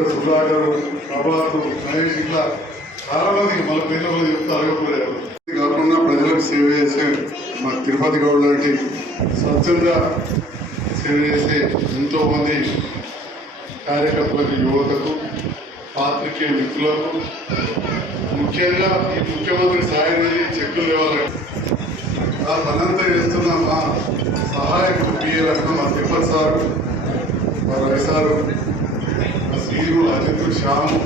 Director Sudhakar Prabhat Mahesh ఇట్లా చాలా మంది మన పిల్లలు మంది చెప్తే కాకుండా ప్రజలకు సేవ చేసే మా తిరుపతి గౌడ్ లాంటి స్వచ్ఛంగా సేవ చేసే ఎంతో మంది కార్యకర్తలకు యువతకు పాత్రికే మిత్రులకు ముఖ్యంగా ఈ ముఖ్యమంత్రి సాయం చెక్కులు ఇవ్వాలి ఆ పనంతా చేస్తున్న మా సహాయకుడు పిఏ రత్నం మా తిరుపతి సారు మా రవి సారు మా శ్రీను శ్యాము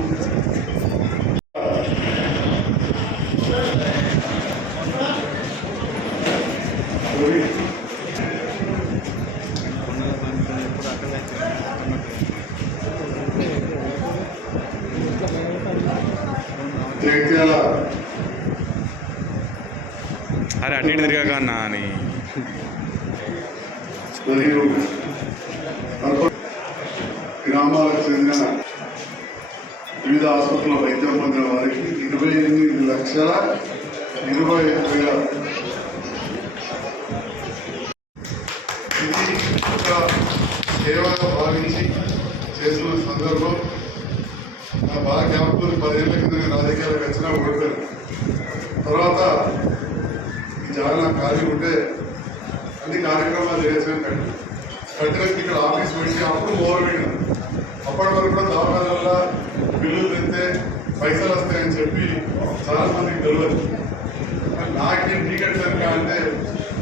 అరే అటు ఇటు తిరగక అన్నా అని. గ్రామాలకు చెందిన వివిధ ఆసుపత్రుల వైద్యం పొందిన వారికి ఇరవై ఎనిమిది లక్షల ఇరవై వేల. ఇది ఒక సేవగా భావించి చేసిన సందర్భం. నా బాగా జ్ఞాపకం పదేళ్ళ కింద నేను రాజకీయాలకు వచ్చినా ఓడిపోయాను. తర్వాత జాగ్రత్త ఖాళీ ఉంటే అన్ని కార్యక్రమాలు చేసిన కట్టి ఇక్కడ ఆఫీస్ పెట్టి అప్పుడు ఓవర్ అప్పటి వరకు కూడా దవాఖానాల బిల్లులు తెస్తే పైసలు వస్తాయని చెప్పి చాలా మందికి తెలియదు. నాకేం టికెట్ కనుక అంటే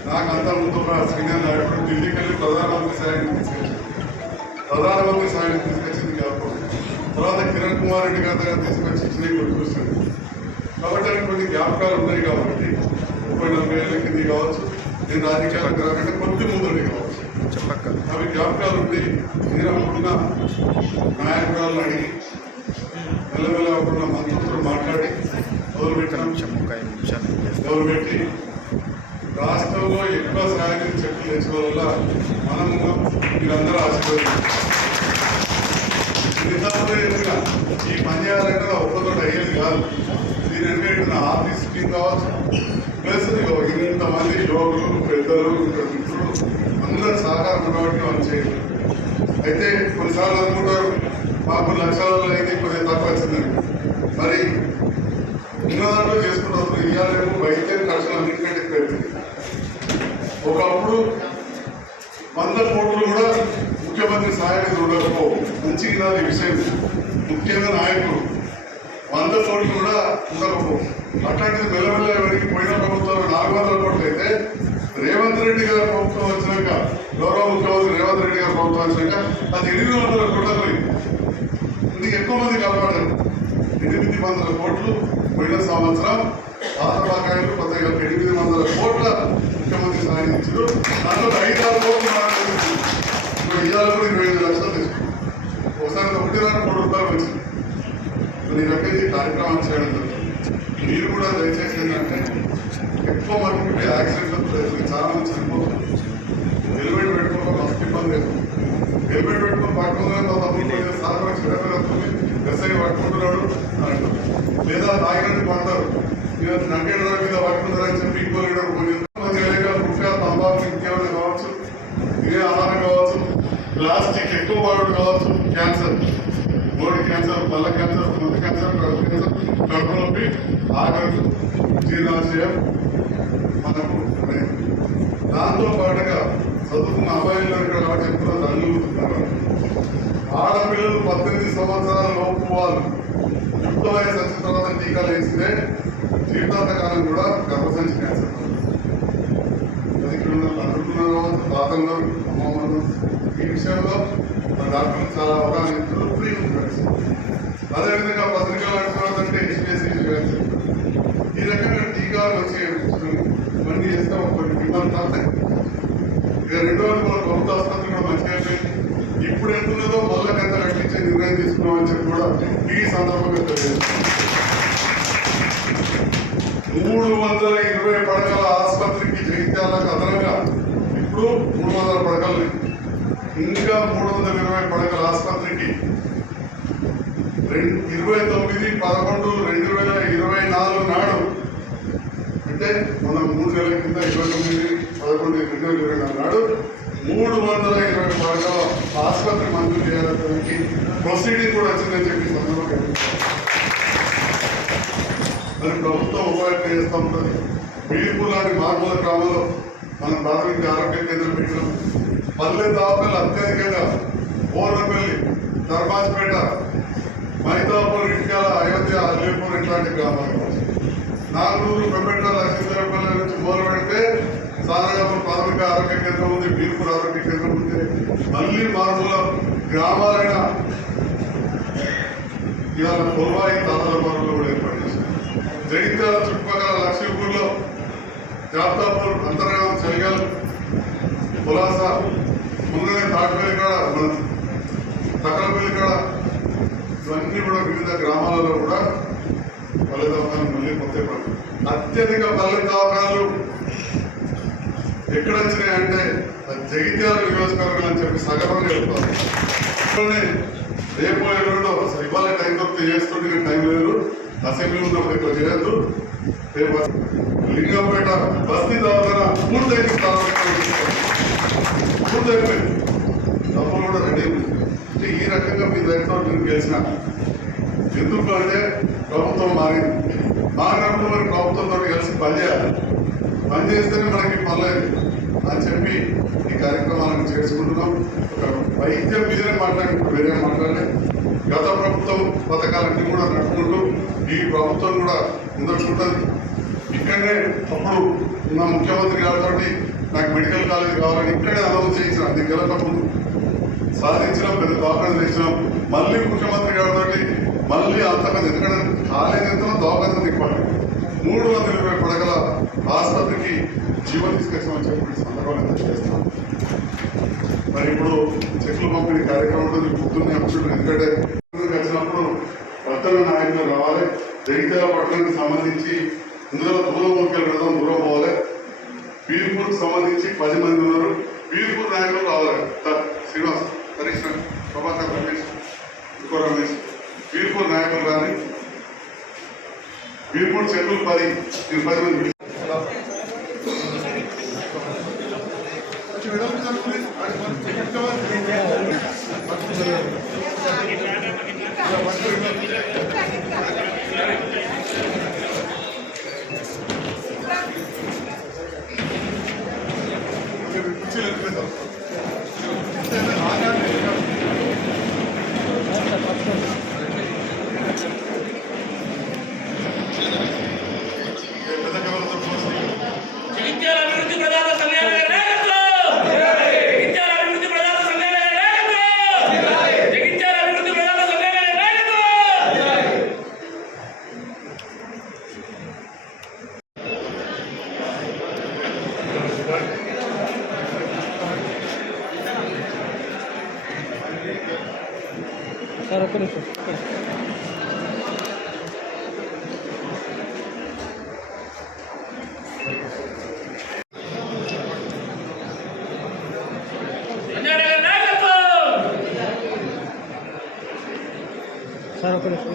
నాకు అంత ముందు సీనియర్ నాయకుడు ఢిల్లీకి వెళ్ళి ప్రధానమంత్రి సాయాన్ని తీసుకొచ్చింది ప్రధానమంత్రి సాయాన్ని తీసుకొచ్చింది కాకపోతే తర్వాత కిరణ్ కుమార్ రెడ్డి గారు తీసుకొచ్చి ఇచ్చిన చూస్తుంది కాబట్టి కొన్ని జ్ఞాపకాలు ఉన్నాయి కాబట్టి ముప్పై నలభై ఏళ్ళ కింది కావచ్చు. నేను రాజకీయాలకు రాకంటే కొద్ది ముందు కావచ్చు. అవి జ్ఞాపకాలు ఉండి నేను అప్పుడున్న నాయకురాలను అడిగి మెల్లమెల్ల అప్పుడున్న మంత్రులతో మాట్లాడి మొదలుపెట్టాం మొదలుపెట్టి రాష్ట్రంలో ఎక్కువ సాయం చెట్లు తెచ్చిన వల్ల మనం ఉన్నాం మీరందరూ ఆశీర్వదించారు చెప్పిన ఈ పని చేయాలంటే నా ఒక్కతోటి అయ్యేది కాదు. దీని నా ఆఫీస్ కావచ్చు. ప్లస్ ఇంతమంది యువకులు పెద్దలు మిత్రులు అందరూ సహకారం కాబట్టి వాళ్ళు చేయాలి అయితే కొన్నిసార్లు అనుకుంటారు మాకు లక్షలలో అయితే కొద్దిగా తక్కువ వచ్చిందని. మరి ఉన్న చేసుకుంటాం చేసుకుంటారు ఇవ్వాలేమో వైద్యం ఖర్చులు అన్నింటికంటే పెరిగింది అవుతుంది. ఒకప్పుడు వంద కోట్లు కూడా ముఖ్యమంత్రి సహాయానికి ఉండకపో కాదు ఈ విషయం. ముఖ్యంగా నాయకులు. వంద కోట్లు కూడా ఉండకపో అట్లాంటిది మెల్లమెల్ల ఎవరికి పోయిన ప్రభుత్వంలో నాలుగు వందల కోట్లు అయితే రేవంత్ రెడ్డి గారి ప్రభుత్వం వచ్చినాక గౌరవ ముఖ్యమంత్రి రేవంత్ రెడ్డి గారు ప్రభుత్వం వచ్చినాక అది ఎనిమిది వందల కోట్లకు పోయింది. ఇందుకు ఎక్కువ మంది కాపాడారు ఎనిమిది వందల కోట్లు పోయిన సంవత్సరం పాత బకాయిలు కొత్త ఎనిమిది వందల కోట్ల ముఖ్యమంత్రి సాయం ఇచ్చారు. దాంట్లో ఐదు ఆరు కోట్లు ఇరవై ఇవాళ కూడా ఇరవై ఐదు లక్షలు తీసుకున్నాం ఒకసారి ఒకటి దాకా మూడు రూపాయలు వచ్చింది. నేను రకాల ఈ చేయడం జరుగుతుంది. మీరు కూడా దయచేసి ఏంటంటే ఎక్కువ మంది యాక్సిడెంట్ చాలా మంది చనిపోతుంది హెల్మెట్ పెట్టుకోవడం మస్తు ఇబ్బంది లేదు హెల్మెట్ పెట్టుకుని పట్టుకోవడం మా తమ్ముడు సాధారణ ఎస్ఐ పట్టుకుంటున్నాడు అని లేదా తాగినట్టు పడతారు నగ్గేడ మీద పట్టుకున్నారని చెప్పి ఇంకో లీడర్ ముఖ్యంగా తంబాకు ఇంకేమైనా కావచ్చు ఇదే ఆహారం కావచ్చు ప్లాస్టిక్ ఎక్కువ వాడు కావచ్చు క్యాన్సర్ బోడి క్యాన్సర్ పళ్ళ క్యాన్సర్ ముందు క్యాన్సర్ కడుపు క్యాన్సర్ కడుపు నొప్పి ఆకలి జీర్ణాశయం మనకు ఉన్నాయి. దాంతో పాటుగా చదువుకున్న అబ్బాయిలు ఇక్కడ చెప్తున్న తల్లులు ఆడపిల్లలు పద్దెనిమిది సంవత్సరాల లోపు వాళ్ళు యుక్త వయసు వచ్చిన తర్వాత టీకాలు వేస్తే జీవితాంతకాలం కూడా గర్భసంచి క్యాన్సర్ అది ఇక్కడ ఉన్న తాతలు అమ్మమ్మలు ఈ విషయంలో డాక్టర్లు చాలా అవగాహన ఇస్తారు ఫ్రీ ఉంటారు. అదేవిధంగా పత్రికలు అంటున్నారంటే హెచ్పిఎస్సీ ఈ రకంగా టీకాలు వచ్చి ఇవన్నీ చేస్తే కొన్ని డిమాండ్ తాతాయి ఇక రెండో రోజు మన ప్రభుత్వ ఆసుపత్రి కూడా మంచిగా అయిపోయింది ఇప్పుడు ఎంతున్నదో చెప్పి కూడా ఈ సందర్భంగా మూడు వందల ఇరవై పడకల ఆసుపత్రికి జగిత్యాలకు అదనంగా ఇప్పుడు మూడు వందల పడకలు ఇంకా మూడు వందల ఇరవై పడకల ఆసుపత్రికి రెండు ఇరవై తొమ్మిది పదకొండు రెండు వేల ఇరవై నాలుగు నాడు అంటే మన మూడు నెలల కింద ఇరవై తొమ్మిది పదకొండు రెండు వేల ఇరవై నాలుగు నాడు మూడు వందల ఇరవై పడకల ఆసుపత్రి మంజూరు చేయాలడానికి ప్రొసీడింగ్ కూడా వచ్చిందని చెప్పి సందర్భంగా మరి ప్రభుత్వం ఉపాయం చేస్తూ ఉంటుంది? మిడిపూర్ లాంటి మారుమూల గ్రామంలో మనం ప్రాథమిక ఆరోగ్య కేంద్రం పెట్టినాం. పల్లె దవాఖాలు అత్యధికంగా ఓర్నపల్లి ధర్మాజ్పేట మైతాపూర్ ఇటుకాల అయోధ్య అల్లీపూర్ ఇట్లాంటి గ్రామాలు. నాగూరు పెంపెట్ల లక్ష్మీధరపల్లి నుంచి మొదలు పెడితే సారగాపూర్ ప్రాథమిక ఆరోగ్య కేంద్రం ఉంది బీర్పూర్ ఆరోగ్య కేంద్రం ఉంది. మళ్ళీ మారుమూల గ్రామాలైన ఇవాళ పొలవాయి తాతల పనులు కూడా ఏర్పాటు చేశారు. జగిత్యాల చుట్టుపక్కల లక్ష్మీపూర్లో జాతాపూర్ అంతర్గతం చలిగల్ పులాస ముందునే తాటిపల్లి కాడ మన తక్కలపల్లి కాడ ఇవన్నీ కూడా వివిధ గ్రామాలలో కూడా పల్లె దవాఖాలు మళ్ళీ కొత్త అత్యధిక పల్లె దవాఖాలు ఎక్కడ వచ్చినాయి అంటే జగిత్యాల నియోజకవర్గం అని చెప్పి సగర్వంగా చెప్తారు. రేపు ఎల్లుండో అసలు ఇవాళ టైం దొరికితే చేస్తుంటే టైం లేదు. అసెంబ్లీ ఉన్నప్పుడు ఎక్కువ చేయొద్దు. రేపు లింగంపేట బస్తీ దవాఖాన పూర్తయింది పూర్తయిపోయింది డబ్బులు కూడా రెడీ అంటే ఈ రకంగా మీ రైతుతో మీరు గెలిచిన ఎందుకు అంటే ప్రభుత్వం మారింది. మారినప్పుడు మరి ప్రభుత్వంతో కలిసి పనిచేయాలి. పని చేస్తేనే మనకి పర్లేదు అని చెప్పి కార్యక్రమాలను చేసుకుంటున్నాం ఒక వైద్యం మీదనే మాట్లాడి వేరే మాట్లాడలే. గత ప్రభుత్వం పథకాలన్నీ కూడా నడుపుకుంటూ ఈ ప్రభుత్వం కూడా ముందరుకుంటుంది ఇక్కడనే అప్పుడు ఉన్న ముఖ్యమంత్రి గారితో నాకు మెడికల్ కాలేజ్ కావాలని ఇక్కడే అనౌన్స్ చేయించిన అది గెలక సాధించినాం పెద్ద దవాఖాన తెచ్చినాం మళ్ళీ ముఖ్యమంత్రి గారితో మళ్ళీ అంతకంత ఎందుకంటే కాలేజ్ ఎంతో దవాఖాన తిప్పాలి మూడు వందల ఇరవై పడగల ఆసుపత్రికి జీవన్ తీసుకొచ్చామని చెప్పి సందర్భంగా చేస్తాం మరి ఇప్పుడు చెట్లు పంపిణీ కార్యక్రమంలో ఉంటుంది పొద్దున్నే అప్పుడు ఎందుకంటే వచ్చినప్పుడు భర్తల నాయకులు రావాలి దళితుల పట్టణానికి సంబంధించి ఇందులో దూరం ఊరికెళ్ళి పెడదాం దూరం పోవాలి పీర్పూర్కి సంబంధించి పది మంది ఉన్నారు. పీర్పూర్ నాయకులు రావాలి. శ్రీనివాస్ హరీష్ ప్రభాకర్ రమేష్ ఇంకో రమేష్. పీర్పూర్ నాయకులు కానీ పీర్పూర్ చెట్లు పది పది మంది. జగిత్యాల クリスっ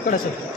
Chris.